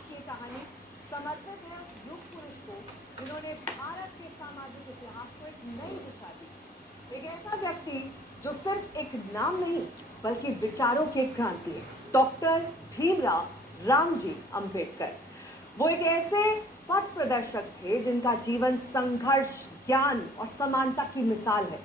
आज की कहानी समर्पित है उस युग पुरुष को जिन्होंने भारत के सामाजिक इतिहास को एक नई दिशा दी। एक ऐसा व्यक्ति जो सिर्फ एक नाम नहीं बल्कि विचारों की क्रांति है, डॉक्टर भीमराव रामजी अंबेडकर। वो एक ऐसे पथ प्रदर्शक थे जिनका जीवन संघर्ष, ज्ञान और समानता की मिसाल है।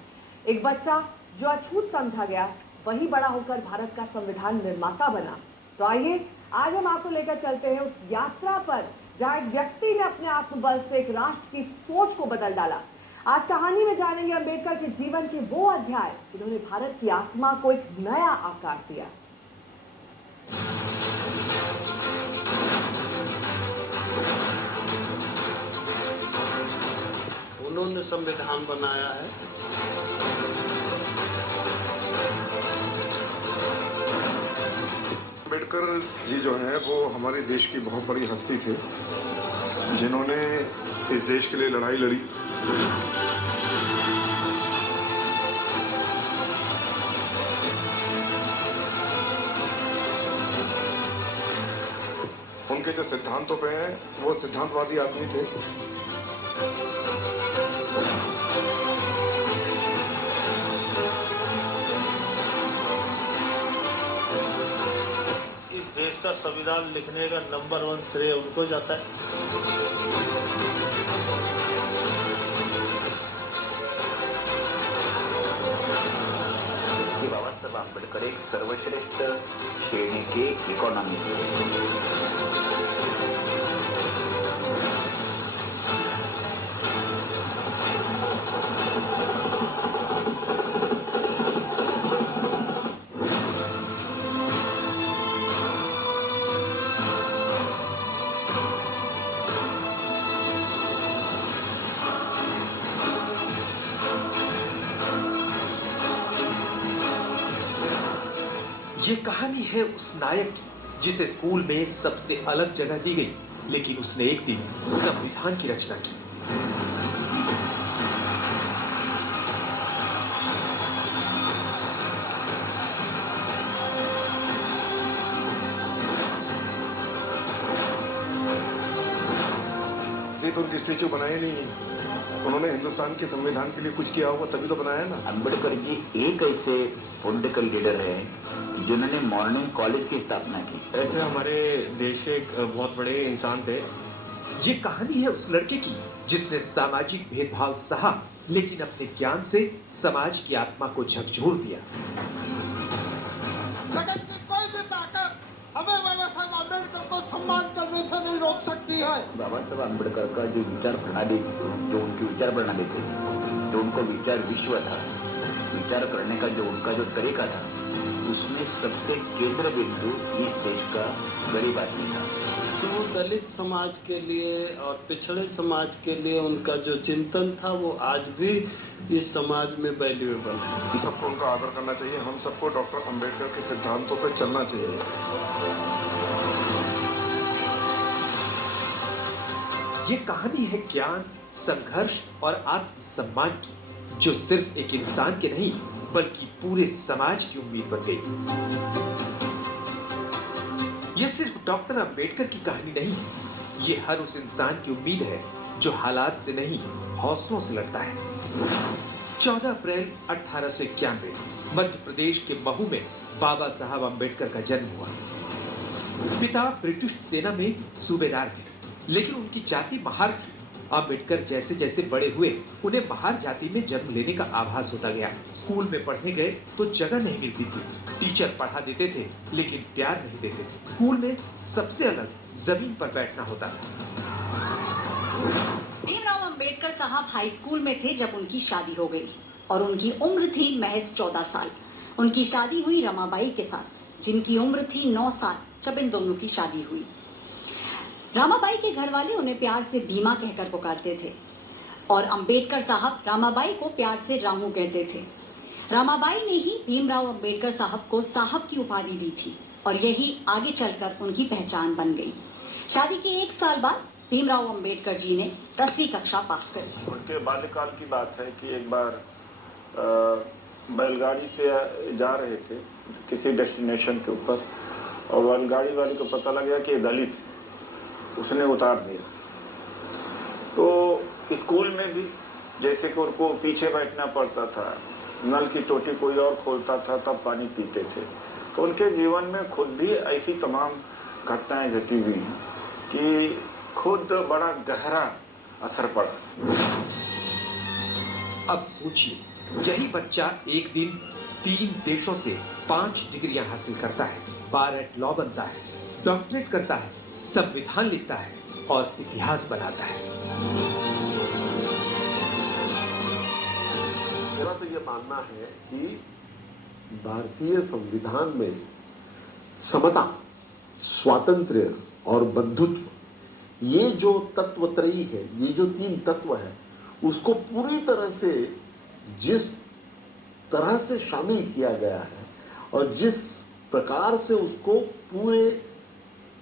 एक बच्चा जो अछूत समझा गया, वही बड़ा होकर भारत का संविधान निर्माता बना। तो आइए आज हम आपको लेकर चलते हैं उस यात्रा पर जहां एक व्यक्ति ने अपने आत्मबल से एक राष्ट्र की सोच को बदल डाला। आज कहानी में जानेंगे अंबेडकर के जीवन के वो अध्याय जिन्होंने भारत की आत्मा को एक नया आकार दिया। उन्होंने संविधान बनाया है। अंबेडकर जी जो हैं वो हमारे देश की बहुत बड़ी हस्ती थे, जिन्होंने इस देश के लिए लड़ाई लड़ी। उनके जो सिद्धांतों पे हैं वो सिद्धांतवादी आदमी थे। देश का संविधान लिखने का नंबर 1 श्रेय उनको जाता है। बाबा साहेब आंबेडकर एक सर्वश्रेष्ठ श्रेणी के इकॉनॉमिस्ट। ये कहानी है उस नायक की जिसे स्कूल में सबसे अलग जगह दी गई, लेकिन उसने एक दिन संविधान की रचना की। तो उनकी स्टेचू बनाई नहीं है, उन्होंने हिंदुस्तान के संविधान के लिए कुछ किया होगा तभी तो बनाया ना। अंबेडकर जी एक ऐसे पॉलिटिकल लीडर हैं जिन्होंने मॉर्निंग कॉलेज की स्थापना की। ऐसे हमारे देश के एक बहुत बड़े इंसान थे। ये कहानी है उस लड़के की जिसने सामाजिक भेदभाव सहा, लेकिन अपने ज्ञान से समाज की आत्मा को झकझोर दिया। जगत की कोई भी ताकत हमें बाबा साहब अम्बेडकर को सम्मान करने से नहीं रोक सकती है। बाबा साहब अम्बेडकर का जो विचार प्रणाली, जो उनकी विचार प्रणाली थी, जो उनको विचार विश्व था, विचार करने का जो उनका जो तरीका था, उसमें सबसे केंद्र बिंदु इस देश का गरीब आदमी था। तो दलित समाज के लिए और पिछड़े समाज के लिए उनका जो चिंतन था वो आज भी इस समाज में वैल्यूएबल है। सबको उनका आदर करना चाहिए। हम सबको डॉक्टर अंबेडकर के सिद्धांतों पर चलना चाहिए। ये कहानी है ज्ञान, संघर्ष और आत्मसम्मान की, जो सिर्फ एक इंसान के नहीं बल्कि पूरे समाज की उम्मीद बन गई। ये सिर्फ डॉक्टर अंबेडकर की कहानी नहीं है, ये हर उस इंसान की उम्मीद है जो हालात से नहीं हौसलों से लड़ता है। 14 अप्रैल 1891 मध्य प्रदेश के महू में बाबा साहब अंबेडकर का जन्म हुआ। पिता ब्रिटिश सेना में सूबेदार थे, लेकिन उनकी जाति महार थी। अंबेडकर जैसे जैसे बड़े हुए, उन्हें महार जाति में जन्म लेने का आभास होता गया। स्कूल में पढ़ने गए तो जगह नहीं मिलती थी। टीचर पढ़ा देते थे लेकिन प्यार नहीं देते थे। स्कूल में सबसे अलग जमीन पर बैठना होता था। भीमराव अंबेडकर साहब हाई स्कूल में थे जब उनकी शादी हो गई और उनकी उम्र थी महज 14 साल। उनकी शादी हुई रमाबाई के साथ, जिनकी उम्र थी 9 साल जब इन दोनों की शादी हुई। रामाबाई के घर वाले उन्हें प्यार से भीमा कहकर पुकारते थे और अंबेडकर साहब रामाबाई को प्यार से रामू कहते थे। रामाबाई ने ही भीमराव अंबेडकर साहब को साहब की उपाधि दी थी और यही आगे चलकर उनकी पहचान बन गई। शादी के 1 साल बाद भीमराव अंबेडकर जी ने 10वीं कक्षा पास करी। उनके बाल्यकाल की बात है कि एक बार बैलगाड़ी से जा रहे थे किसी डेस्टिनेशन के ऊपर और बैलगाड़ी वाले को पता लग गया कि ये दलित, उसने उतार दिया। तो स्कूल में भी जैसे कि उनको पीछे बैठना पड़ता था, नल की टोटी कोई और खोलता था तब पानी पीते थे। तो उनके जीवन में खुद भी ऐसी तमाम घटनाएं घटी हुई हैं कि खुद बड़ा गहरा असर पड़ा। अब सोचिए, यही बच्चा एक दिन 3 देशों से 5 डिग्रियां हासिल करता है, बार एट लॉ बनता है, डॉक्टरेट करता है, संविधान लिखता है और इतिहास बनाता है। मेरा तो ये मानना है कि भारतीय संविधान में समता, स्वातंत्र्य और बंधुत्व, ये जो तत्वत्रयी है, ये जो 3 तत्व है, उसको पूरी तरह से जिस तरह से शामिल किया गया है और जिस प्रकार से उसको पूरे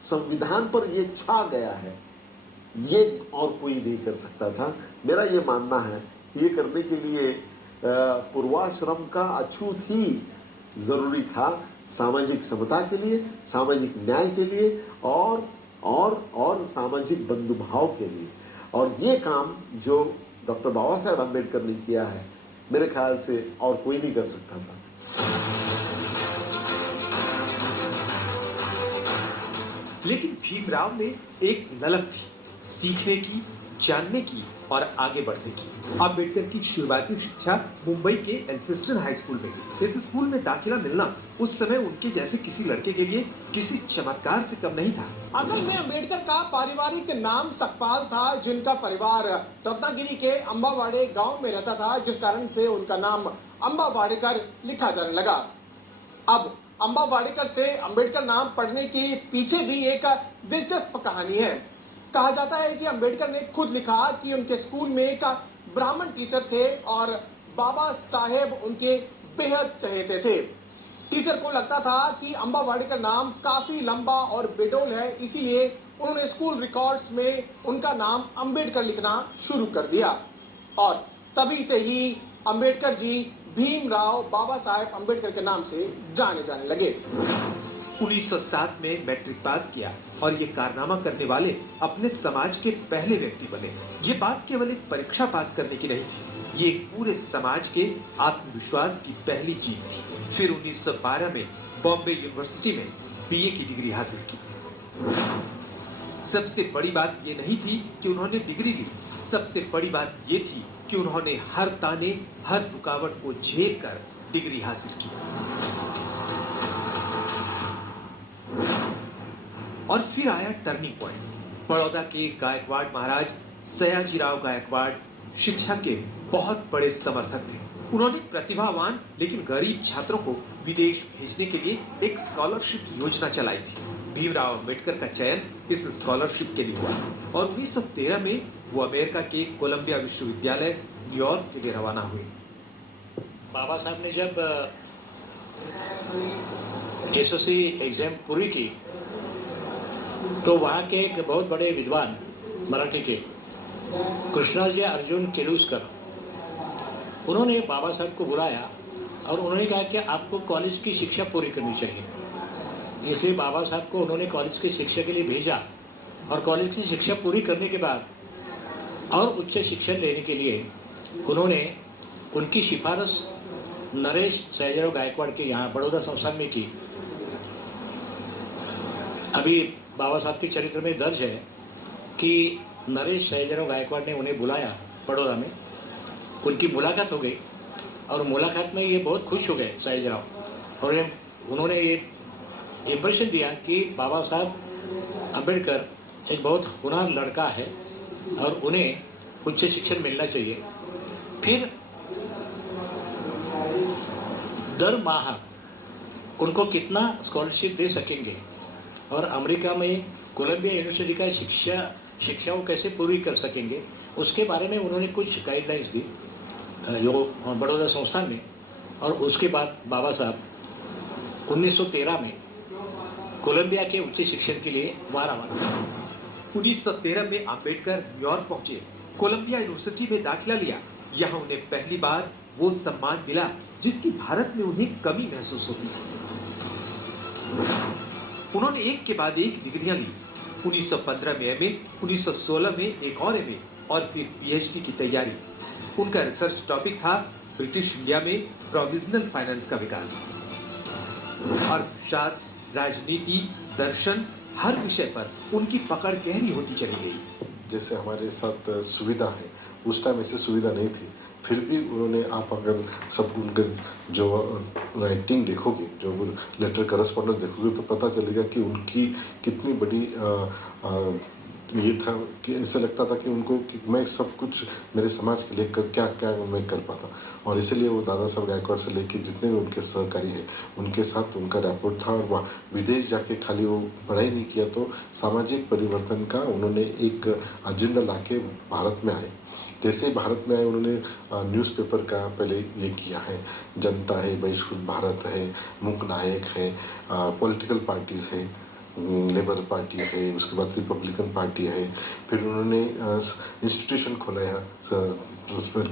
संविधान पर ये छा गया है, ये और कोई नहीं कर सकता था। मेरा ये मानना है कि ये करने के लिए पूर्वाश्रम का अछूत ही जरूरी था, सामाजिक समता के लिए, सामाजिक न्याय के लिए और सामाजिक बंधुभाव के लिए। और ये काम जो डॉक्टर बाबा साहेब अम्बेडकर ने किया है, मेरे ख्याल से और कोई नहीं कर सकता था। लेकिन भीमराव में एक ललक थी, सीखने की, जानने की और आगे बढ़ने की। अम्बेडकर की शुरुआती शिक्षा मुंबई के एल्फिंस्टन हाई स्कूल में हुई। इस स्कूल में दाखिला मिलना उस समय उनके जैसे किसी लड़के के लिए किसी चमत्कार से कम नहीं था। असल में अम्बेडकर का पारिवारिक नाम सकपाल था, जिनका परिवार रत्नागिरी के अम्बावाड़े गांव में रहता था, जिस कारण से उनका नाम अम्बावाड़ेकर लिखा जाने लगा। अब अम्बावाड़ेकर से अम्बेडकर नाम पढ़ने के पीछे भी एक दिलचस्प कहानी है। कहा जाता है कि अम्बेडकर ने खुद लिखा कि उनके स्कूल में एक ब्राह्मण टीचर थे और बाबा साहेब उनके बेहद चहेते थे। टीचर को लगता था कि अम्बावाड़ेकर नाम काफी लंबा और बेडोल है, इसीलिए उन्होंने स्कूल रिकॉर्ड्स में उनका नाम अम्बेडकर लिखना शुरू कर दिया और तभी से ही अम्बेडकर जी भीमराव बाबा साहेब अम्बेडकर के नाम से जाने जाने लगे। 1907 में मैट्रिक पास किया और ये कारनामा करने वाले अपने समाज के पहले व्यक्ति बने। ये बात केवल एक परीक्षा पास करने की नहीं थी, ये एक पूरे समाज के आत्मविश्वास की पहली जीत थी। फिर 1912 में बॉम्बे यूनिवर्सिटी में बीए की डिग्री हासिल की। सबसे बड़ी बात ये नहीं थी कि उन्होंने डिग्री ली, सबसे बड़ी बात ये थी कि उन्होंने हर ताने, हर रुकावट को झेल कर डिग्री हासिल की। और फिर आया टर्निंग पॉइंट। बड़ौदा के गायकवाड़ महाराज सयाजीराव गायकवाड़ शिक्षा के बहुत बड़े समर्थक थे। उन्होंने प्रतिभावान लेकिन गरीब छात्रों को विदेश भेजने के लिए एक स्कॉलरशिप योजना चलाई थी। भीमराव अम्बेडकर का चयन इस स्कॉलरशिप के लिए हुआ और 1913 में वो अमेरिका के कोलंबिया विश्वविद्यालय न्यूयॉर्क के लिए रवाना हुए। बाबा साहब ने जब एसएससी एग्जाम पूरी की तो वहाँ के एक बहुत बड़े विद्वान मराठी के कृष्णाजी अर्जुन केलुस्कर, उन्होंने बाबा साहब को बुलाया और उन्होंने कहा कि आपको कॉलेज की शिक्षा पूरी करनी चाहिए। इसलिए बाबा साहब को उन्होंने कॉलेज की शिक्षा के लिए भेजा और कॉलेज की शिक्षा पूरी करने के बाद और उच्च शिक्षा लेने के लिए उन्होंने उनकी सिफारिश नरेश सयाजीराव गायकवाड़ के यहाँ बड़ौदा संस्थान में की। अभी बाबा साहब के चरित्र में दर्ज है कि नरेश सयाजीराव गायकवाड़ ने उन्हें बुलाया बड़ौदा में, उनकी मुलाकात हो गई और मुलाकात में ये बहुत खुश हो गए सयाजीराव और उन्होंने ये इम्प्रेशन दिया कि बाबा साहब अम्बेडकर एक बहुत होनहार लड़का है और उन्हें उच्च शिक्षण मिलना चाहिए। फिर दर माह उनको कितना स्कॉलरशिप दे सकेंगे और अमेरिका में कोलंबिया यूनिवर्सिटी का शिक्षाओं कैसे पूरी कर सकेंगे, उसके बारे में उन्होंने कुछ गाइडलाइंस दी जो बड़ौदा संस्थान में। और उसके बाद बाबा साहब 1913 में कोलंबिया के उच्च शिक्षण के लिए वहाँ रवाना हुए। 1913 में अम्बेडकर न्यूयॉर्क पहुंचे, कोलंबिया यूनिवर्सिटी में दाखिला लिया। यहाँ उन्हें पहली बार वो सम्मान मिला जिसकी भारत में उन्हें कमी महसूस होती थी। उन्होंने एक के बाद एक डिग्रियां ली, 1915 में एमए, 1916 में एक और एमए और फिर पीएचडी की तैयारी। उनका रिसर्च टॉपिक था ब्रिटिश इंडिया में प्रोविजनल फाइनेंस का विकास। अर्थशास्त्र, राजनीति, दर्शन, हर विषय पर उनकी पकड़ गहरी होती चली गई। जैसे हमारे साथ सुविधा है, उस टाइम ऐसी सुविधा नहीं थी, फिर भी उन्होंने, आप अगर सब उनके जो राइटिंग देखोगे, जो लेटर करस्पॉन्डेंस देखोगे, तो पता चलेगा कि उनकी कितनी बड़ी ये था कि ऐसा लगता था कि उनको कि मैं सब कुछ मेरे समाज के लिए क्या क्या मैं कर पाता। और इसीलिए वो दादा साहब गायकवाड़ से लेके जितने भी उनके सहकारी हैं, उनके साथ उनका रैपोर्ट था। और वहाँ विदेश जाके खाली वो पढ़ाई नहीं किया, तो सामाजिक परिवर्तन का उन्होंने एक एजेंडा लाके भारत में आए। जैसे ही भारत में आए, उन्होंने न्यूज़पेपर का पहले ये किया है, जनता है, बहिष्कृत भारत है, मूक नायक है, पॉलिटिकल पार्टीज़ है, लेबर पार्टी है, उसके बाद रिपब्लिकन पार्टी है। फिर उन्होंने इंस्टीट्यूशन खोला है,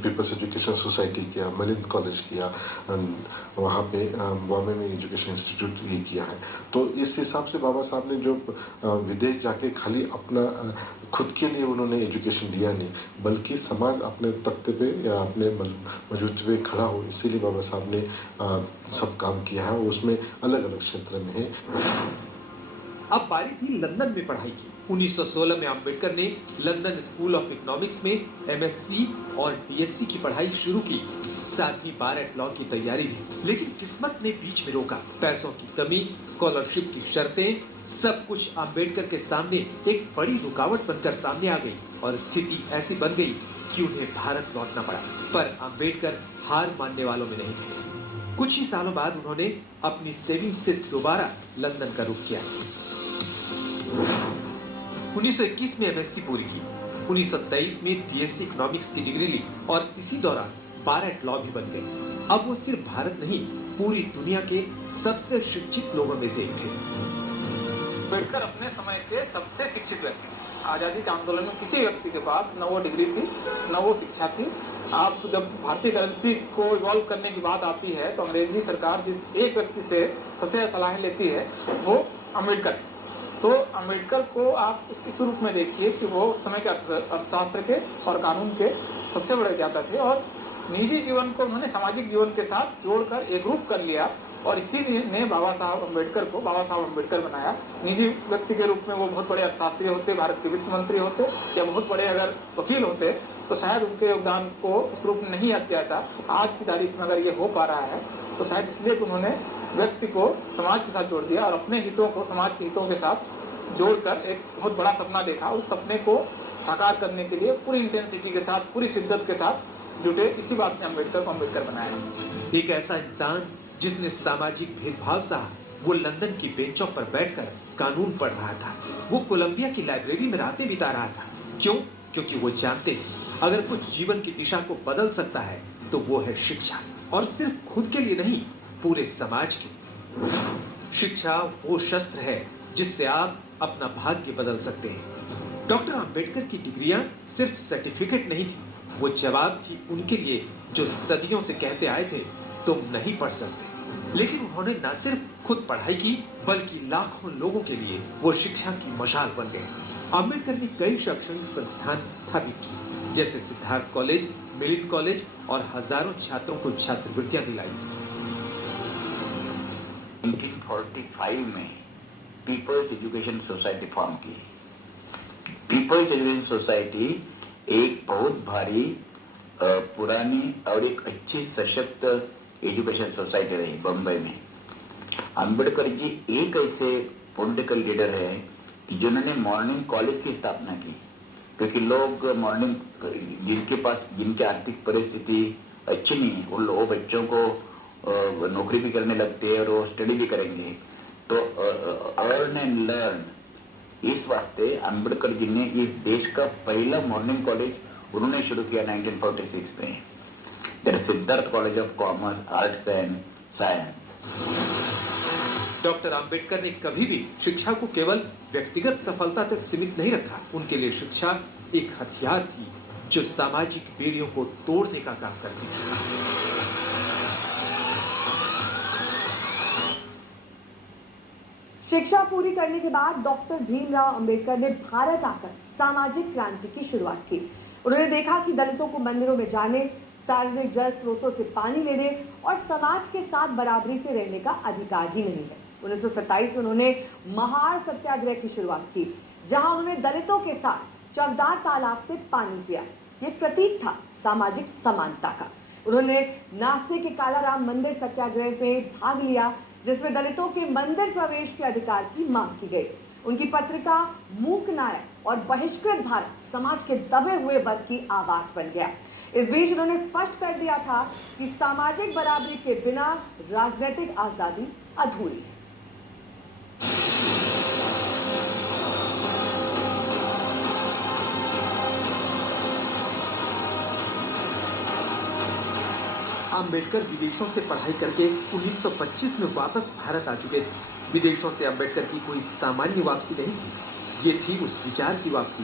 पीपल्स एजुकेशन सोसाइटी किया, मिलिंद कॉलेज किया, वहाँ पे बॉम्बे में एजुकेशन इंस्टीट्यूट ये किया है। तो इस हिसाब से बाबा साहब ने जो विदेश जाके खाली अपना खुद के लिए उन्होंने एजुकेशन दिया नहीं, बल्कि समाज अपने तख्ते पे या अपने मजबूती पे खड़ा हो, इसीलिए बाबा साहब ने सब काम किया है। उसमें अलग अलग क्षेत्र में है। अब बारी थी लंदन में पढ़ाई की। 1916 में अंबेडकर ने लंदन स्कूल ऑफ इकोनॉमिक्स में एमएससी और डीएससी की पढ़ाई शुरू की, साथ ही बार एट लॉ की तैयारी भी। लेकिन किस्मत ने बीच में रोका। पैसों की कमी, स्कॉलरशिप की शर्तें, सब कुछ अंबेडकर के सामने एक बड़ी रुकावट बनकर सामने आ गई और स्थिति ऐसी बन गई कि उन्हें भारत लौटना पड़ा। पर अंबेडकर हार मानने वालों में नहीं थे। कुछ ही सालों बाद उन्होंने अपनी सेविंग्स से दोबारा लंदन का रुख किया। 1921 में एमएससी पूरी की, 1923 में डीएससी इकोनॉमिक्स की डिग्री ली और इसी दौरान बार एट लॉ भी बन गए। अब वो सिर्फ भारत नहीं, पूरी दुनिया के सबसे शिक्षित लोगों में से एक थे। अम्बेडकर अपने समय के सबसे शिक्षित व्यक्ति थे। आज़ादी के आंदोलन में किसी व्यक्ति के पास न वो डिग्री थी, न वो शिक्षा थी। आप जब भारतीय करेंसी को इवॉल्व करने की बात आती है, तो अंग्रेजी सरकार जिस एक व्यक्ति से सबसे ज़्यादा सलाहें लेती है, वो अम्बेडकर है। तो अम्बेडकर को आप इस रूप में देखिए कि वो उस समय के अर्थशास्त्र के और कानून के सबसे बड़े ज्ञाता थे, और निजी जीवन को उन्होंने सामाजिक जीवन के साथ जोड़कर एक रूप कर लिया, और इसीलिए ने बाबा साहब अम्बेडकर को बाबा साहब अम्बेडकर बनाया। निजी व्यक्ति के रूप में वो बहुत बड़े अर्थशास्त्री होते, भारत के वित्त मंत्री होते, या बहुत बड़े अगर वकील होते, तो शायद उनके योगदान को उस रूप में नहीं याद किया जाता। आज की तारीख में अगर ये हो पा रहा है, तो शायद इसलिए कि उन्होंने व्यक्ति को समाज के साथ जोड़ दिया और अपने हितों को समाज के हितों के साथ जोड़कर एक बहुत बड़ा सपना देखा। उस सपने को साकार करने के लिए पूरी इंटेंसिटी के साथ, पूरी शिद्दत के साथ जुटे। इसी बात ने अम्बेडकर को अम्बेडकर बनाया। एक ऐसा इंसान जिसने सामाजिक भेदभाव सहा, वो लंदन की बेंचों पर बैठकर कानून पढ़ रहा था। वो कोलंबिया की लाइब्रेरी में रातें बिता रहा था। क्यों? क्योंकि वो जानते हैं अगर कुछ जीवन की दिशा को बदल सकता है तो वो है शिक्षा, और सिर्फ खुद के लिए नहीं, पूरे समाज के लिए। शिक्षा वो शस्त्र है जिससे आप अपना भाग्य बदल सकते हैं। डॉक्टर अंबेडकर की डिग्रियां सिर्फ सर्टिफिकेट नहीं थी, वो जवाब थी उनके लिए जो सदियों से कहते आए थे तुम नहीं पढ़ सकते। लेकिन उन्होंने न सिर्फ खुद पढ़ाई की, बल्कि लाखों लोगों के लिए वो शिक्षा की मशाल बन गए। अंबेडकर ने कई शैक्षणिक संस्थान स्थापित की, जैसे सिद्धार्थ कॉलेज, मिलिंद कॉलेज, और हजारों छात्रों को छात्रवृत्तियां दिलाई। 1945 में पीपल्स एजुकेशन सोसाइटी फॉर्म की। पीपल्स एजुकेशन सोसाइटी एक बहुत भारी पुरानी और एक अच्छी सशक्त एजुकेशन सोसाइटी रही बम्बई में। अंबेडकर जी एक ऐसे पॉलिटिकल लीडर है जिन्होंने मॉर्निंग कॉलेज की स्थापना की, क्योंकि लोग मॉर्निंग जिनकी आर्थिक परिस्थिति अच्छी नहीं है, उन लोगों बच्चों को नौकरी भी करने लगते हैं और वो स्टडी भी करेंगे, तो अर्न एंड लर्न, इस वास्ते अंबेडकर जी ने इस देश का पहला मॉर्निंग कॉलेज उन्होंने शुरू किया 1946 में, Siddharth college of commerce, arts and science. Doctor Ambedkar ने कभी भी शिक्षा को केवल व्यक्तिगत सफलता तक सीमित नहीं रखा। उनके लिए शिक्षा एक हथियार थी जो सामाजिक बेड़ियों को तोड़ने का काम करती थी। शिक्षा पूरी करने के बाद डॉक्टर भीमराव अंबेडकर ने भारत आकर सामाजिक क्रांति की शुरुआत की। उन्होंने देखा कि दलितों को मंदिरों में जाने, सार्वजनिक जल स्रोतों से पानी लेने और समाज के साथ बराबरी से रहने का अधिकार ही नहीं है। 1927 में उन्होंने महाड़ सत्याग्रह की शुरुआत की, जहां उन्होंने दलितों के साथ चवदार तालाब से पानी पिया। ये प्रतीक था सामाजिक समानता का। उन्होंने नासिक के कालाराम मंदिर सत्याग्रह में भाग लिया, जिसमें दलितों के मंदिर प्रवेश के अधिकार की मांग की गई। उनकी पत्रिका मूक नायक और बहिष्कृत भारत समाज के दबे हुए वर्ग की आवाज बन गया। इस बीच उन्होंने स्पष्ट कर दिया था कि सामाजिक बराबरी के बिना राजनीतिक आजादी अधूरी है। अंबेडकर विदेशों से पढ़ाई करके 1925 में वापस भारत आ चुके थे। विदेशों से अंबेडकर की कोई सामान्य वापसी नहीं थी, ये थी उस विचार की वापसी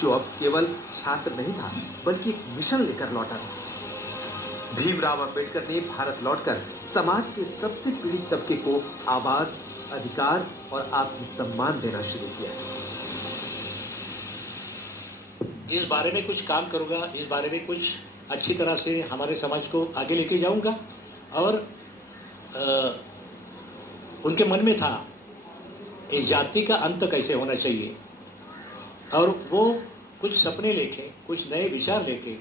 जो अब केवल छात्र नहीं था बल्कि एक मिशन लेकर लौटा था। भीमराव अंबेडकर ने भारत लौटकर समाज के सबसे पीड़ित तबके को आवाज, अधिकार और आत्मसम्मान देना शुरू किया। इस बारे में कुछ काम करूँगा, इस बारे में कुछ अच्छी तरह से हमारे समाज को आगे लेके जाऊंगा। और उनके मन में था इस जाति का अंत कैसे होना चाहिए, और वो कुछ सपने लेके, कुछ नए विचार लेके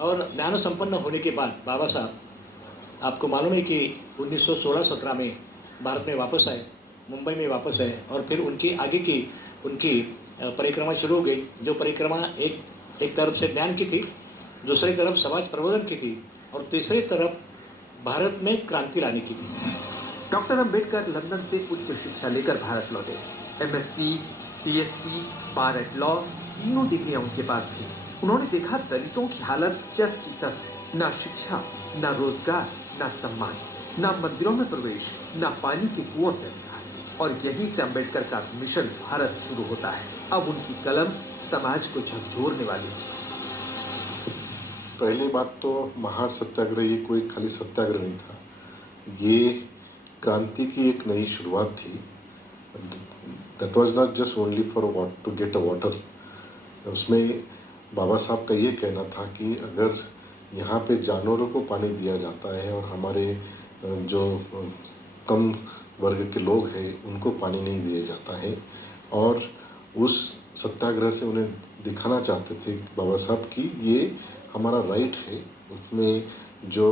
और ज्ञान संपन्न होने के बाद बाबा साहब, आपको मालूम है कि 1916-17 में भारत में वापस आए, मुंबई में वापस आए, और फिर उनकी आगे की उनकी परिक्रमा शुरू हो गई। जो परिक्रमा एक तरफ से ज्ञान की थी, दूसरी तरफ समाज प्रबोधन की थी, और तीसरी तरफ भारत में क्रांति लाने की थी। डॉक्टर अंबेडकर लंदन से उच्च शिक्षा लेकर भारत लौटे। एमएससी, टीएससी, बार एट लॉ, तीनों डिग्रियां उनके पास थी। उन्होंने देखा दलितों की हालत जस की तस है, ना शिक्षा, ना रोजगार, ना सम्मान, ना मंदिरों में प्रवेश, ना पानी के कुओं से अधिकार। और यहीं से अंबेडकर का मिशन भारत शुरू होता है। अब उनकी कलम समाज को झकझोरने वाली थी। पहली बात तो महाड़ सत्याग्रह ये कोई खाली सत्याग्रह नहीं था, ये क्रांति की एक नई शुरुआत थी। That was not just only for to get a water. उसमें बाबा साहब का ये कहना था कि अगर यहाँ पे जानवरों को पानी दिया जाता है और हमारे जो कम वर्ग के लोग हैं उनको पानी नहीं दिया जाता है, और उस सत्याग्रह से उन्हें दिखाना चाहते थे बाबा साहब की ये हमारा राइट है, उसमें जो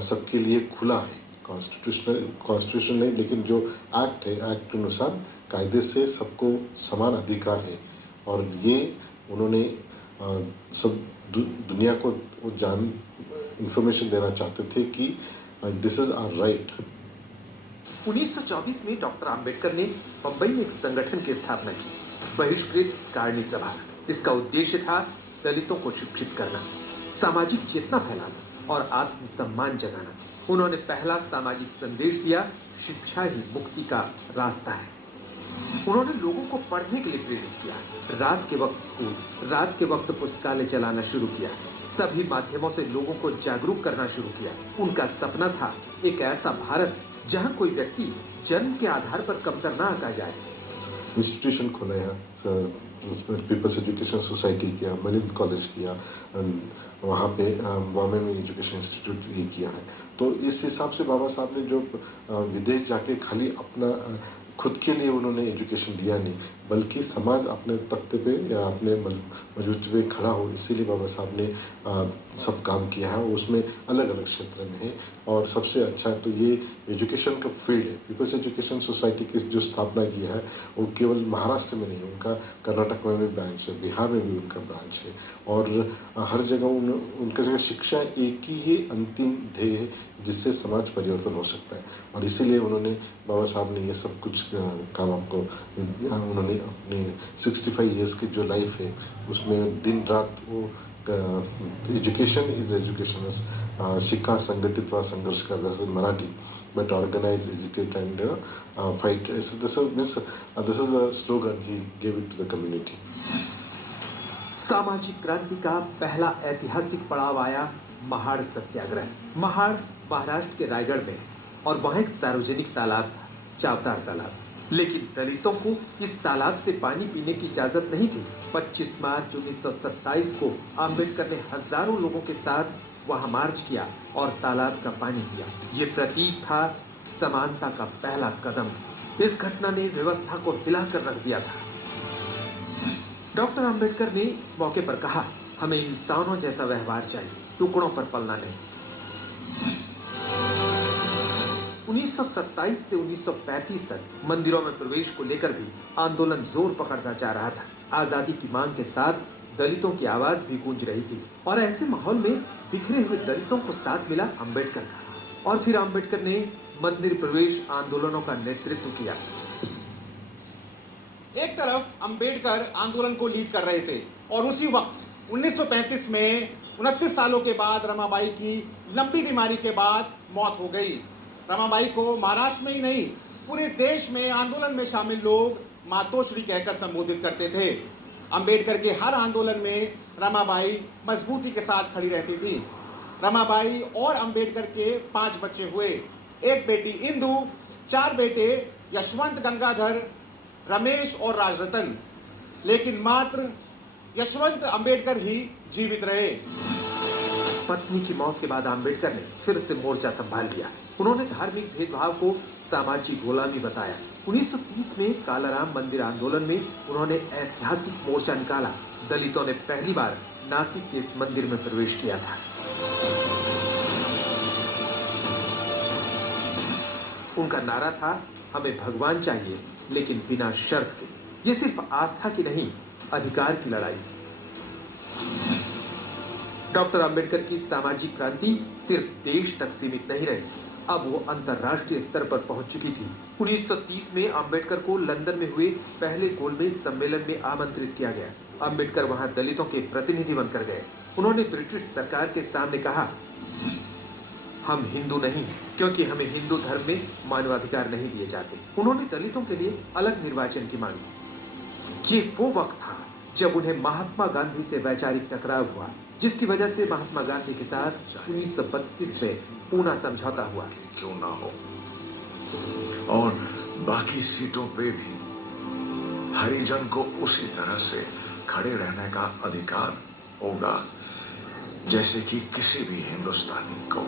सबके लिए खुला है, कॉन्स्टिट्यूशन नहीं लेकिन जो एक्ट है, एक्ट के अनुसार कायदे से सबको समान अधिकार है। और ये उन्होंने सब दुनिया को इंफॉर्मेशन देना चाहते थे कि दिस इज आवर राइट। 1924 में डॉक्टर अंबेडकर ने बंबई में एक संगठन की स्थापना की, बहिष्कृत कारणी सभा। इसका उद्देश्य था दलितों को शिक्षित करना, सामाजिक चेतना फैलाना और आत्मसम्मान जगाना। उन्होंने पहला सामाजिक संदेश दिया, शिक्षा ही मुक्ति का रास्ता है। उन्होंने लोगों को पढ़ने के लिए प्रेरित किया, रात के वक्त स्कूल, रात के वक्त पुस्तकालय चलाना शुरू किया, सभी माध्यमों से लोगों को जागरूक करना शुरू किया। उनका सपना था एक ऐसा भारत जहां कोई व्यक्ति जन्म के आधार पर कमतर ना आंका जाए। इंस्टीट्यूशन खोला है, पीपल्स एजुकेशन सोसाइटी किया, मिलिंद कॉलेज किया, वहाँ पे बॉम्बे में एजुकेशन इंस्टीट्यूट ये किया है। तो इस हिसाब से बाबा साहब ने जो विदेश जाके खाली अपना खुद के लिए उन्होंने एजुकेशन दिया नहीं, बल्कि समाज अपने तख्ते पे या अपने मजबूती पे खड़ा हो, इसीलिए बाबा साहब ने सब काम किया है। उसमें अलग अलग क्षेत्र में है, और सबसे अच्छा तो ये एजुकेशन का फील्ड है। पीपल्स एजुकेशन सोसाइटी की जो स्थापना की है वो केवल महाराष्ट्र में नहीं, उनका कर्नाटक में भी ब्रांच है, बिहार में भी उनका ब्रांच है, और हर जगह उनका जगह शिक्षा एक ही अंतिम ध्येय है जिससे समाज परिवर्तन हो सकता है। और इसीलिए उन्होंने बाबा साहब ने ये सब कुछ काम आपको उन्होंने अपने 65 ईयर्स की जो लाइफ है उसमें दिन रात वो एजुकेशन इज एजुकेशन, शिक्षा संगठित व संघर्ष कर, this is Marathi, but organise, educate and fight, this is a slogan he gave it to the community. सामाजिक क्रांति का पहला ऐतिहासिक पड़ाव आया महाड़ सत्याग्रह। महाड़ महाराष्ट्र के रायगढ़ में, और वहां एक सार्वजनिक तालाब था, चावतार तालाब। लेकिन दलितों को इस तालाब से पानी पीने की इजाजत नहीं थी। 25 मार्च 1927 को अंबेडकर ने हजारों लोगों के साथ वहां मार्च किया और तालाब का पानी पिया। ये प्रतीक था समानता का पहला कदम। इस घटना ने व्यवस्था को हिलाकर रख दिया था। डॉक्टर अंबेडकर ने इस मौके पर कहा, हमें इंसानों जैसा व्यवहार चाहिए, टुकड़ों पर पलना नहीं। 1927 से 1935 तक मंदिरों में प्रवेश को लेकर भी आंदोलन जोर पकड़ता जा रहा था। आजादी की मांग के साथ दलितों की आवाज भी गूंज रही थी और ऐसे माहौल में बिखरे हुए दलितों को साथ मिला अंबेडकर का। और फिर अंबेडकर ने मंदिर प्रवेश आंदोलनों का नेतृत्व किया। एक तरफ अंबेडकर आंदोलन को लीड कर रहे थे और उसी वक्त 1935 में 29 सालों के बाद रमाबाई की लंबी बीमारी के बाद मौत हो गई। रमाबाई को महाराष्ट्र में ही नहीं पूरे देश में आंदोलन में शामिल लोग मातोश्री कहकर संबोधित करते थे। अंबेडकर के हर आंदोलन में रमाबाई मजबूती के साथ खड़ी रहती थी। रमाबाई और अंबेडकर के 5 बच्चे हुए, एक बेटी इंदु, 4 बेटे यशवंत, गंगाधर, रमेश और राजरतन, लेकिन मात्र यशवंत अंबेडकर ही जीवित रहे। पत्नी की मौत के बाद अंबेडकर ने फिर से मोर्चा संभाल लिया। उन्होंने धार्मिक भेदभाव को सामाजिक गुलामी बताया। 1930 में कालाराम मंदिर आंदोलन में उन्होंने ऐतिहासिक मोर्चा निकाला। दलितों ने पहली बार नासिक के इस मंदिर में प्रवेश किया था। उनका नारा था, हमें भगवान चाहिए लेकिन बिना शर्त के। ये सिर्फ आस्था की नहीं, अधिकार की लड़ाई थी। डॉक्टर अंबेडकर की सामाजिक क्रांति सिर्फ देश तक सीमित नहीं रही, अब वो अंतर्राष्ट्रीय स्तर पर पहुंच चुकी थी। 1930 में अंबेडकर को लंदन में हुए पहले गोलमेज सम्मेलन में आमंत्रित किया गया। अंबेडकर वहां दलितों के प्रतिनिधि बनकर गए। उन्होंने ब्रिटिश सरकार के सामने कहा, हम हिंदू नहीं हैं क्योंकि हमें हिंदू धर्म में मानवाधिकार नहीं दिए जाते। उन्होंने दलितों के लिए अलग निर्वाचन की मांग की। ये वो वक्त था जब उन्हें महात्मा गांधी से वैचारिक टकराव हुआ, जिसकी वजह से महात्मा गांधी के साथ 1932 में पूना समझौता हुआ। क्यों ना हो, और बाकी सीटों पे भी हरिजन को उसी तरह से खड़े रहने का अधिकार होगा जैसे कि किसी भी हिंदुस्तानी को।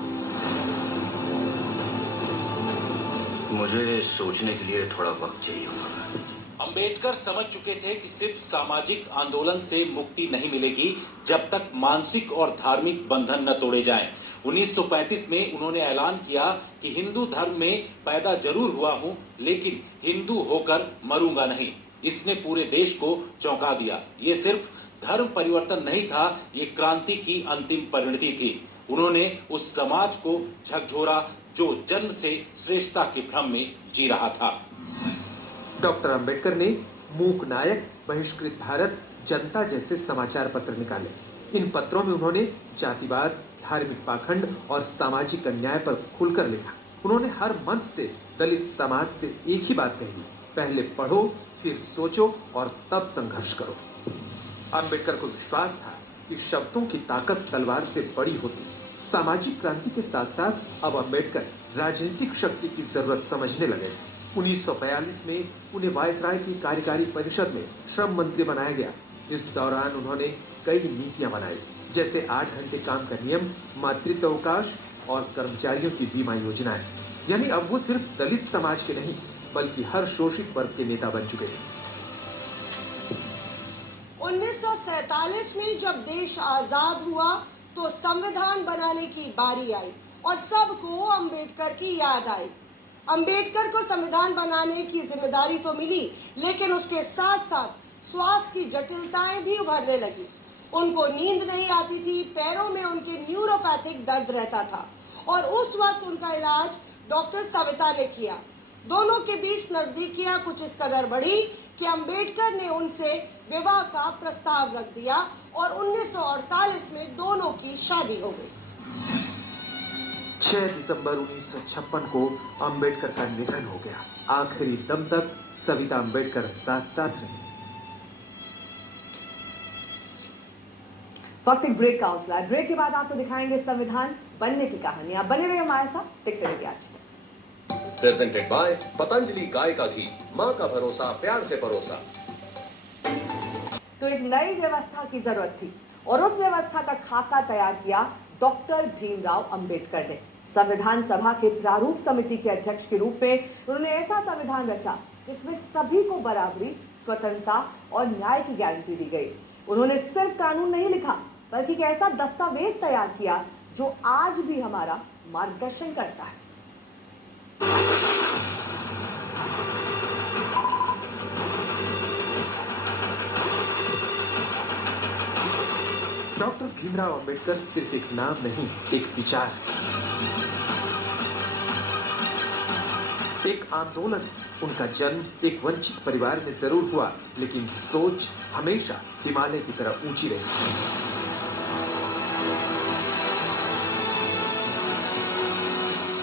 मुझे सोचने के लिए थोड़ा वक्त चाहिए होगा। अंबेडकर समझ चुके थे कि सिर्फ सामाजिक आंदोलन से मुक्ति नहीं मिलेगी जब तक मानसिक और धार्मिक बंधन न तोड़े जाएं। 1935 में उन्होंने ऐलान किया कि हिंदू धर्म में पैदा जरूर हुआ हूं, लेकिन हिंदू होकर मरूंगा नहीं। इसने पूरे देश को चौंका दिया। ये सिर्फ धर्म परिवर्तन नहीं था, ये क्रांति की अंतिम परिणति थी। उन्होंने उस समाज को झकझोरा जो जन्म से श्रेष्ठता के भ्रम में जी रहा था। डॉक्टर अंबेडकर ने मूक नायक, बहिष्कृत भारत, जनता जैसे समाचार पत्र निकाले। इन पत्रों में उन्होंने जातिवाद, धार्मिक पाखंड और सामाजिक अन्याय पर खुलकर लिखा। उन्होंने हर मंच से दलित समाज से एक ही बात कही, पहले पढ़ो, फिर सोचो और तब संघर्ष करो। अंबेडकर को विश्वास था कि शब्दों की ताकत तलवार से बड़ी होती। सामाजिक क्रांति के साथ साथ अब अंबेडकर राजनीतिक शक्ति की जरूरत समझने लगे थे। 1942 में उन्हें वायसराय की कार्यकारी परिषद में श्रम मंत्री बनाया गया। इस दौरान उन्होंने कई नीतियां बनाई, जैसे 8 घंटे काम का नियम, मातृत्व अवकाश और कर्मचारियों की बीमा योजनाएं। यानी अब वो सिर्फ दलित समाज के नहीं बल्कि हर शोषित वर्ग के नेता बन चुके थे। 1947 में जब देश आजाद हुआ तो संविधान बनाने की बारी आई और सबको अंबेडकर की याद आई। अंबेडकर को संविधान बनाने की जिम्मेदारी तो मिली, लेकिन उसके साथ साथ स्वास्थ्य की जटिलताएं भी उभरने लगी। उनको नींद नहीं आती थी, पैरों में उनके न्यूरोपैथिक दर्द रहता था और उस वक्त उनका इलाज डॉक्टर सविता ने किया। दोनों के बीच नजदीकियां कुछ इस कदर बढ़ी कि अंबेडकर ने उनसे विवाह का प्रस्ताव रख दिया और 1948 में दोनों की शादी हो गई। 6 दिसंबर 1956 को अंबेडकर का निधन हो गया। आखिरी दम तक सविता अंबेडकर साथ साथ रही। वक्त एक ब्रेक का हौसला। ब्रेक के बाद आपको दिखाएंगे संविधान बनने की कहानी। आप बने रहिए हमारे साथ, देखते रहिए आज तक। प्रेजेंटेड बाय पतंजलि गाय का घी, माँ का भरोसा प्यार से परोसा। तो एक नई व्यवस्था की जरूरत थी और उस व्यवस्था का खाका तैयार किया डॉक्टर भीमराव अंबेडकर ने। संविधान सभा के प्रारूप समिति के अध्यक्ष के रूप में उन्होंने ऐसा संविधान रचा जिसमें सभी को बराबरी, स्वतंत्रता और न्याय की गारंटी दी गई। उन्होंने सिर्फ कानून नहीं लिखा बल्कि एक ऐसा दस्तावेज तैयार किया जो आज भी हमारा मार्गदर्शन करता है। डॉक्टर भीमराव अंबेडकर सिर्फ एक नाम नहीं, एक विचार, एक आंदोलन। उनका जन्म एक वंचित परिवार में जरूर हुआ, लेकिन सोच हमेशा हिमालय की तरह ऊंची रही।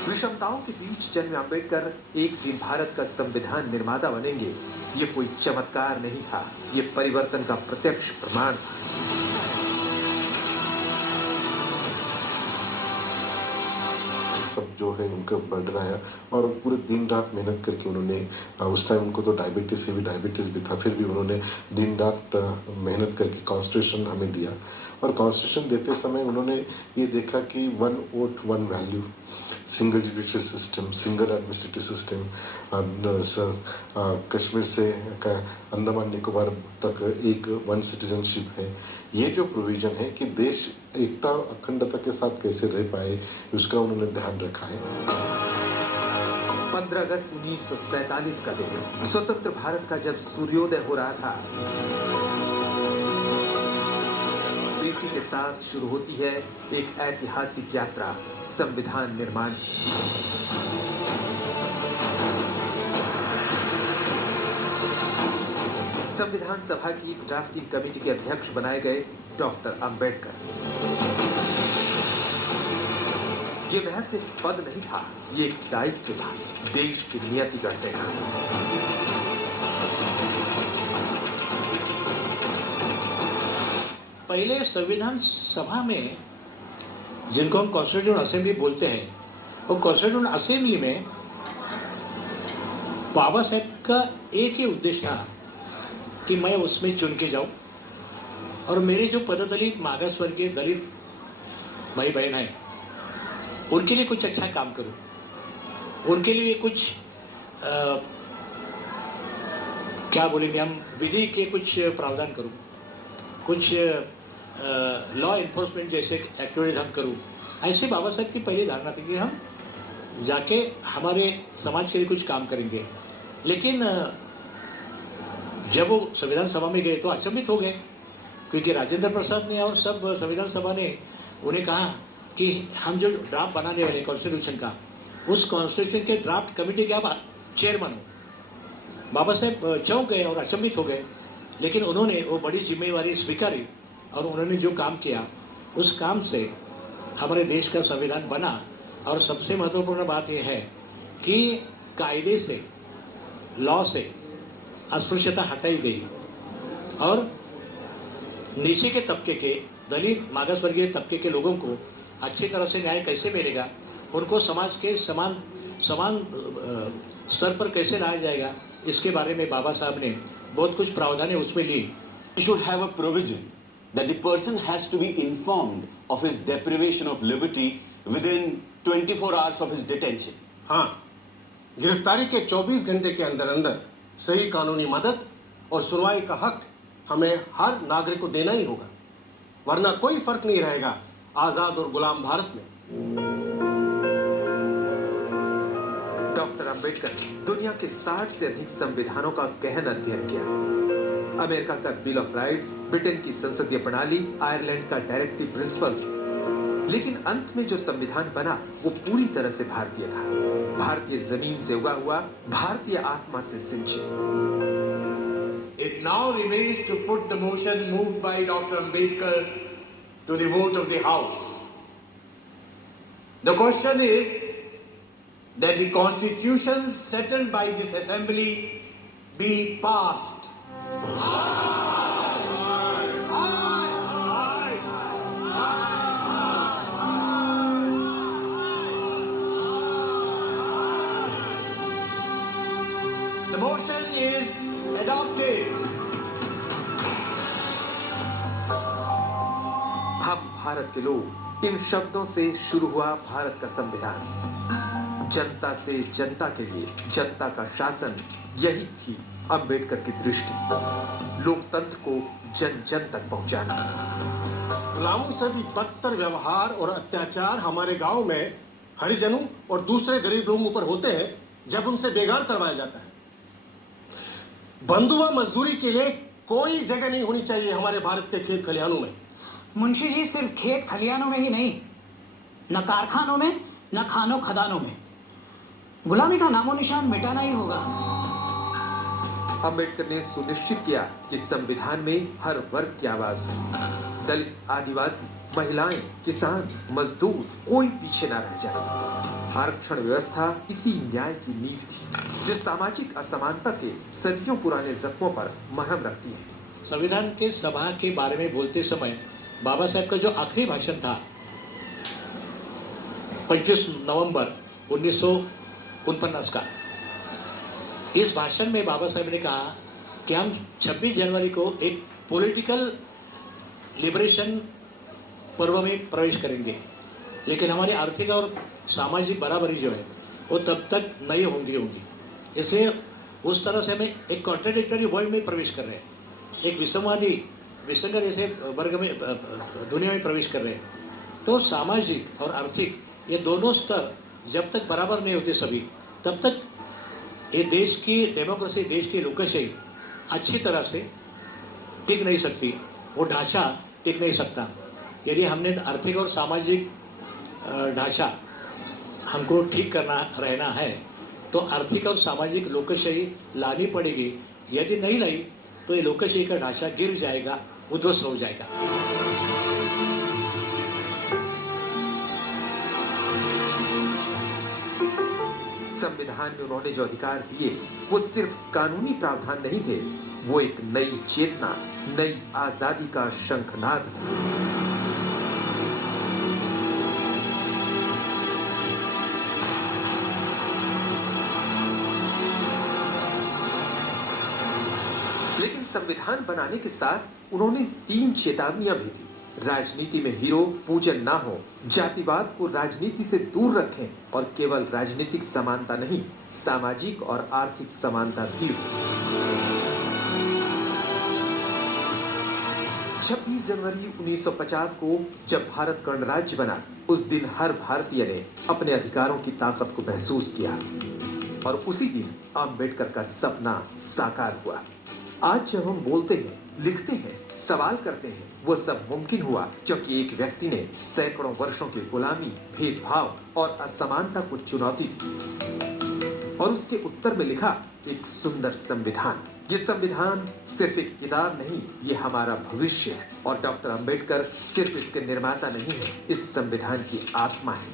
विषमताओं के बीच जन्मे अंबेडकर एक दिन भारत का संविधान निर्माता बनेंगे। ये कोई चमत्कार नहीं था, ये परिवर्तन का प्रत्यक्ष प्रमाण था। सब जो है उनका बढ़ रहा है और पूरे दिन रात मेहनत करके उन्होंने, उस टाइम उनको तो डायबिटीज़ भी था, फिर भी उन्होंने दिन रात मेहनत करके कॉन्स्टिट्यूशन हमें दिया। और कॉन्स्टिट्यूशन देते समय उन्होंने ये देखा कि 1 vote 1 value, single judicial system, single administrative system, Kashmir से अंडमान निकोबार तक एक 1 सिटीजनशिप है। ये जो प्रोविज़न है कि देश एकता और अखंडता के साथ कैसे रह पाए, उसका उन्होंने ध्यान रखा है। 15 अगस्त 1947 का दिन, स्वतंत्र भारत का जब सूर्योदय हो रहा था, इसी के साथ शुरू होती है एक ऐतिहासिक यात्रा, संविधान निर्माण। संविधान सभा की ड्राफ्टिंग कमेटी के अध्यक्ष बनाए गए डॉक्टर अंबेडकर। ये महज सिर्फ पद नहीं था, ये एक दायित्व था, देश की नियति गढ़ने का। पहले संविधान सभा में, जिनको हम कॉन्स्टिट्यूएंट असेंबली बोलते हैं, वो कॉन्स्टिट्यूएंट असेंबली में बाबा साहब का एक ही उद्देश्य था कि मैं उसमें चुन के जाऊं और मेरे जो पददलित, मागास वर्गीय, दलित भाई बहन हैं, उनके लिए कुछ अच्छा काम करूं, उनके लिए कुछ क्या बोलेंगे हम, विधि के कुछ प्रावधान करूं, कुछ लॉ इन्फोर्समेंट जैसे एक्टिविटीज हम करूं। ऐसे बाबा साहब की पहली धारणा थी कि हम जाके हमारे समाज के लिए कुछ काम करेंगे। लेकिन जब वो संविधान सभा में गए तो अचंभित हो गए, क्योंकि राजेंद्र प्रसाद ने और सब संविधान सभा ने उन्हें कहा कि हम जो ड्राफ्ट बनाने वाले कॉन्स्टिट्यूशन का, उस कॉन्स्टिट्यूशन के ड्राफ्ट कमेटी के आप चेयरमैन हो। बाबा साहब चौंक गए और अचंभित हो गए, लेकिन उन्होंने वो बड़ी जिम्मेवारी स्वीकारी और उन्होंने जो काम किया, उस काम से हमारे देश का संविधान बना। और सबसे महत्वपूर्ण बात यह है कि कायदे से, लॉ से अस्पृश्यता हटाई गई और नीचे के तबके के, दलित, मागास वर्गीय तबके के लोगों को अच्छी तरह से न्याय कैसे मिलेगा, उनको समाज के समान स्तर पर कैसे लाया जाएगा, इसके बारे में बाबा साहब ने बहुत कुछ प्रावधान उसमें ली। should have a provision that the person has to be informed of his deprivation of liberty within 24 hours of his detention. हाँ, गिरफ्तारी के 24 घंटे के अंदर अंदर सही कानूनी मदद और सुनवाई का हक हमें हर नागरिक को देना ही होगा, वरना कोई फर्क नहीं रहेगा आजाद और गुलाम भारत में। डॉक्टर अंबेडकर ने दुनिया के 60 से अधिक संविधानों का गहन अध्ययन किया। अमेरिका का बिल ऑफ राइट्स, ब्रिटेन की संसदीय प्रणाली, आयरलैंड का डायरेक्टिव प्रिंसिपल्स, लेकिन अंत में जो संविधान बना वो पूरी तरह से भारतीय था, भारतीय जमीन से उगा हुआ, भारतीय आत्मा से सिंचित। It now remains to put the motion moved by Dr. Ambedkar to the vote of the House. The question is that the constitutions settled by this assembly be passed. justice. हम भारत के लोग, इन शब्दों से शुरू हुआ भारत का संविधान। जनता से जनता के लिए जनता का शासन, यही थी अंबेडकर की दृष्टि। लोकतंत्र को जन जन तक पहुंचाना। गुलामों से भी बदतर व्यवहार और अत्याचार हमारे गांव में हरिजनों और दूसरे गरीब लोगों पर होते हैं जब उनसे बेगार करवाया जाता है। बंधुआ मजदूरी के लिए कोई जगह नहीं होनी चाहिए हमारे भारत के खेत खलिहानों में। मुंशी जी, सिर्फ खेत खलिहानों में ही नहीं, न कारखानों में, न खानों खदानों में गुलामी का नामो निशान मिटाना ही होगा। अंबेडकर ने सुनिश्चित किया कि संविधान में हर वर्ग की आवाज हो। दलित, आदिवासी, महिलाएं, किसान, मजदूर, कोई पीछे ना रह जाए। आरक्षण व्यवस्था इसी न्याय की नींव थी, जो सामाजिक असमानता के सदियों पुराने जख्मों पर मरहम रखती है। संविधान के सभा के बारे में बोलते समय बाबा साहब का जो आखिरी भाषण था 25 नवंबर 1949 का, इस भाषण में बाबा साहब ने कहा कि हम 26 जनवरी को एक पॉलिटिकल लिबरेशन पर्व में प्रवेश करेंगे, लेकिन हमारी आर्थिक और सामाजिक बराबरी जो है वो तब तक नहीं होंगी। इसलिए उस तरह से हमें एक कॉन्ट्राडिक्टरी वर्ल्ड में प्रवेश कर रहे हैं, एक विसंवादी विसंगत जैसे वर्ग में दुनिया में प्रवेश कर रहे हैं। तो सामाजिक और आर्थिक ये दोनों स्तर जब तक बराबर नहीं होते सभी, तब तक ये देश की डेमोक्रेसी, देश की लोकशाही अच्छी तरह से टिक नहीं सकती, वो ढांचा टिक नहीं सकता। यदि हमने आर्थिक और सामाजिक ढांचा हमको ठीक करना रहना है तो आर्थिक और सामाजिक लोकशाही लानी पड़ेगी। यदि नहीं लाई तो ये लोकशाही का ढांचा गिर जाएगा, उध्वस्त हो जाएगा। संविधान में उन्होंने जो अधिकार दिए वो सिर्फ कानूनी प्रावधान नहीं थे, वो एक नई चेतना, नई आजादी का शंखनाद था। लेकिन संविधान बनाने के साथ उन्होंने 3 चेतावनियां भी दी। राजनीति में हीरो पूजन ना हो, जातिवाद को राजनीति से दूर रखें और केवल राजनीतिक समानता नहीं, सामाजिक और आर्थिक समानता भी हो। 26 जनवरी 1950 को जब भारत गणराज्य बना, उस दिन हर भारतीय ने अपने अधिकारों की ताकत को महसूस किया और उसी दिन अंबेडकर का सपना साकार हुआ। आज जब हम बोलते हैं, लिखते हैं, सवाल करते हैं, वो सब मुमकिन हुआ क्योंकि एक व्यक्ति ने सैकड़ों वर्षों की गुलामी, भेदभाव और असमानता को चुनौती दी और उसके उत्तर में लिखा एक सुंदर संविधान। ये संविधान सिर्फ एक किताब नहीं, ये हमारा भविष्य है और डॉक्टर अंबेडकर सिर्फ इसके निर्माता नहीं है, इस संविधान की आत्मा है।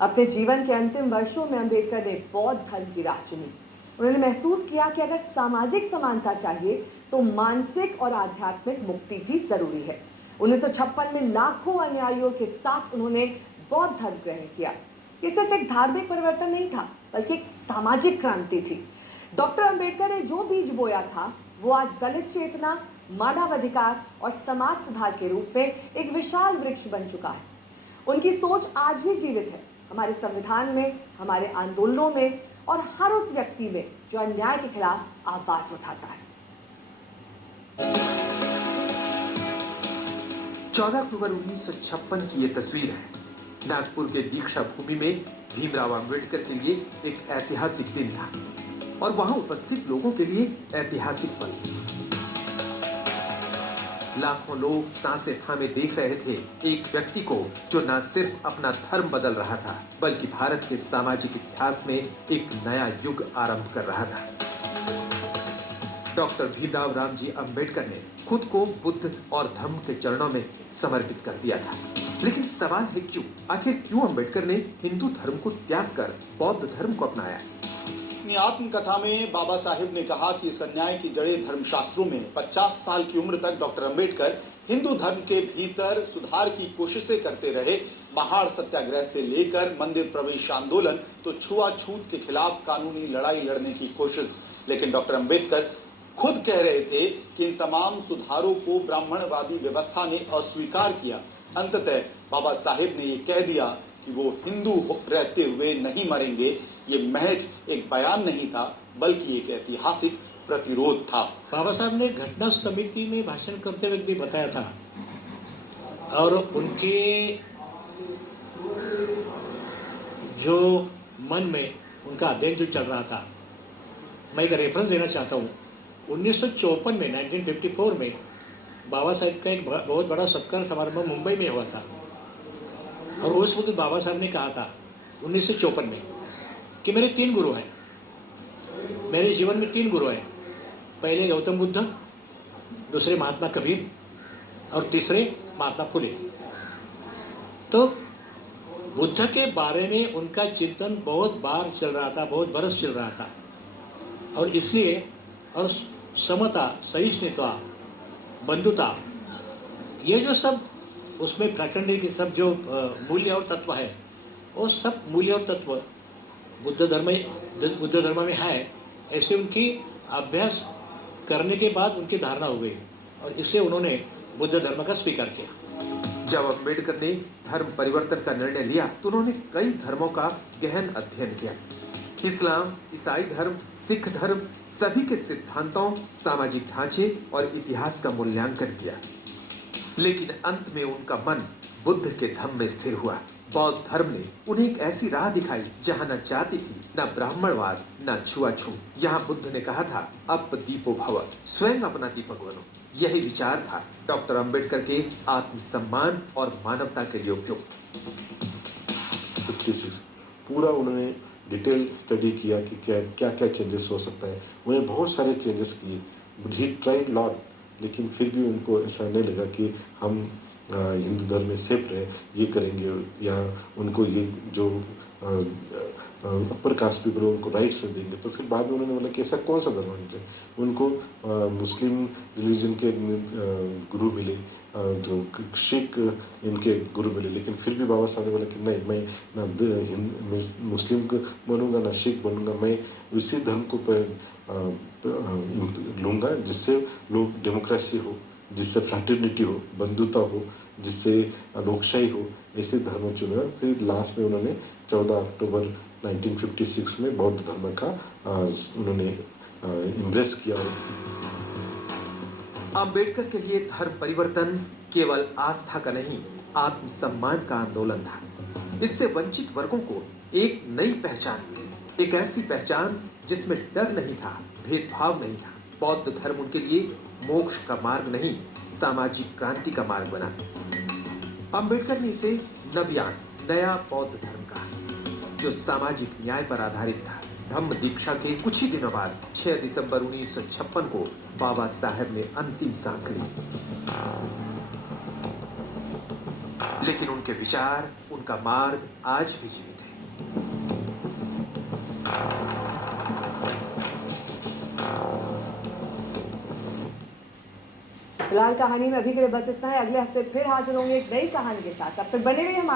अपने जीवन के अंतिम वर्षों में अंबेडकर ने बौद्ध धर्म की राह चुनी। उन्होंने महसूस किया कि अगर सामाजिक समानता चाहिए तो मानसिक और आध्यात्मिक मुक्ति भी जरूरी है। 1956 में लाखों अनुयायियों के साथ उन्होंने बौद्ध धर्म ग्रहण किया। ये सिर्फ एक धार्मिक परिवर्तन नहीं था, बल्कि एक सामाजिक क्रांति थी। डॉक्टर अंबेडकर ने जो बीज बोया था वो आज दलित चेतना, मानवाधिकार और समाज सुधार के रूप में एक विशाल वृक्ष बन चुका है। उनकी सोच आज भी जीवित है, हमारे संविधान में, हमारे आंदोलनों में और हर उस व्यक्ति में जो अन्याय के खिलाफ आवाज उठाता है। 14 अक्टूबर 1956 की ये तस्वीर है। नागपुर के दीक्षा भूमि में भीमराव अंबेडकर के लिए एक ऐतिहासिक दिन था और वहां उपस्थित लोगों के लिए ऐतिहासिक पल। लाखों लोग सांसें थामे देख रहे थे एक व्यक्ति को जो न सिर्फ अपना धर्म बदल रहा था, बल्कि भारत के सामाजिक इतिहास में एक नया युग आरंभ कर रहा था। डॉक्टर भीमराव रामजी अंबेडकर ने खुद को बुद्ध और धम्म के चरणों में समर्पित कर दिया था। लेकिन सवाल है क्यों? आखिर क्यों अंबेडकर ने हिंदू धर्म को त्याग कर बौद्ध धर्म को अपनाया? अपनी आत्मकथा में बाबा साहिब ने कहा कि इस अन्याय की जड़ें धर्मशास्त्रों में 50 साल की उम्र तक डॉक्टर अंबेडकर हिंदू धर्म के भीतर सुधार की कोशिशें करते रहे। पहाड़ सत्याग्रह से लेकर मंदिर प्रवेश आंदोलन तो छुआछूत के खिलाफ कानूनी लड़ाई लड़ने की कोशिश। लेकिन डॉक्टर अंबेडकर खुद कह रहे थे कि इन तमाम सुधारों को ब्राह्मणवादी व्यवस्था ने अस्वीकार किया। अंततः बाबा साहेब ने ये कह दिया कि वो हिंदू रहते हुए नहीं मरेंगे। ये महज एक बयान नहीं था, बल्कि एक ऐतिहासिक प्रतिरोध था। बाबा साहब ने घटना समिति में भाषण करते वक्त भी बताया था, और उनके जो मन में उनका अध्ययन जो चल रहा था, मैं एक रेफरेंस देना चाहता हूँ। 1954 में 1954 में बाबा साहब का एक बहुत बड़ा सत्कार समारोह मुंबई में हुआ था, और उस वक्त बाबा साहब ने कहा था 1954 में कि मेरे 3 गुरु हैं, मेरे जीवन में 3 गुरु हैं। पहले गौतम बुद्ध, दूसरे महात्मा कबीर, और तीसरे महात्मा फुले। तो बुद्ध के बारे में उनका चिंतन बहुत बार चल रहा था, बहुत बरस चल रहा था, और इसलिए और समता, सहिष्णुता, बंधुता, ये जो सब उसमें प्राकंडिक सब जो मूल्य और तत्व है, वो सब मूल्य और तत्व बुद्ध धर्म में है। ऐसे उनकी अभ्यास करने के बाद उनकी धारणा हो गई, और इसलिए उन्होंने बुद्ध धर्म का स्वीकार किया। जब अंबेडकर ने धर्म परिवर्तन का निर्णय लिया तो उन्होंने कई धर्मों का गहन अध्ययन किया। इस्लाम, ईसाई धर्म, सिख धर्म, सभी के सिद्धांतों, सामाजिक ढांचे और इतिहास का मूल्यांकन किया। लेकिन अंत में उनका मन बुद्ध के धम्म में स्थिर हुआ। बौद्ध धर्म ने उन्हें एक ऐसी राह दिखाई जहां न जाति थी, न ब्राह्मणवाद, न छुआछूत। यहाँ बुद्ध ने कहा था, अप दीपो भव, स्वयं अपना दीपक बनो। यही विचार था डॉक्टर अंबेडकर के आत्मसम्मान और मानवता के लिए उपयुक्त। 56 पूरा उन्होंने डिटेल स्टडी किया कि क्या क्या चेंजेस हो सकता है। उन्होंने बहुत सारे चेंजेस किए, ही ट्राइड लॉट, लेकिन फिर भी उनको ऐसा नहीं लगा कि हम हिंदू धर्म में सेफ रहे, ये करेंगे, या उनको ये जो अपर कास्ट पीपल उनको राइट्स देंगे। तो फिर बाद में उन्होंने बोला कि ऐसा कौन सा धर्म है। उनको मुस्लिम रिलीजन के गुरु मिले, जो सिख इनके गुरु मिले, लेकिन फिर भी बाबा साहब ने बोला कि नहीं, मैं ना मुस्लिम बनूंगा ना सिख बनूंगा, मैं उसी धर्म को लूँगा जिससे लोग डेमोक्रेसी हो, जिससे फ्रैटर्निटी हो, बंधुता हो, जिससे लोकशाही हो, ऐसे धर्म चुना। फिर लास्ट में उन्होंने 14 अक्टूबर 1956 में बौद्ध धर्म का उन्होंने इम्ब्रेस किया। अंबेडकर के लिए धर्म परिवर्तन केवल आस्था का नहीं, आत्मसम्मान का आंदोलन था। इससे वंचित वर्गों को एक नई पहचान मिली, एक ऐसी पहचान जिसमें डर नहीं था, भेदभाव नहीं था। बौद्ध धर्म उनके लिए मोक्ष का मार्ग नहीं, सामाजिक क्रांति का मार्ग बना। अंबेडकर ने इसे नव्यान, नया बौद्ध धर्म कहा, जो सामाजिक न्याय पर आधारित था। धम्म दीक्षा के कुछ ही दिनों बाद 6 दिसंबर 1956 को बाबा साहेब ने अंतिम सांस ली। लेकिन उनके विचार, उनका मार्ग आज भी जीवित है। फिलहाल कहानी में अभी के लिए बस इतना है। अगले हफ्ते फिर हाजिर होंगे एक नई कहानी के साथ। तब तक बने रहिए हमारे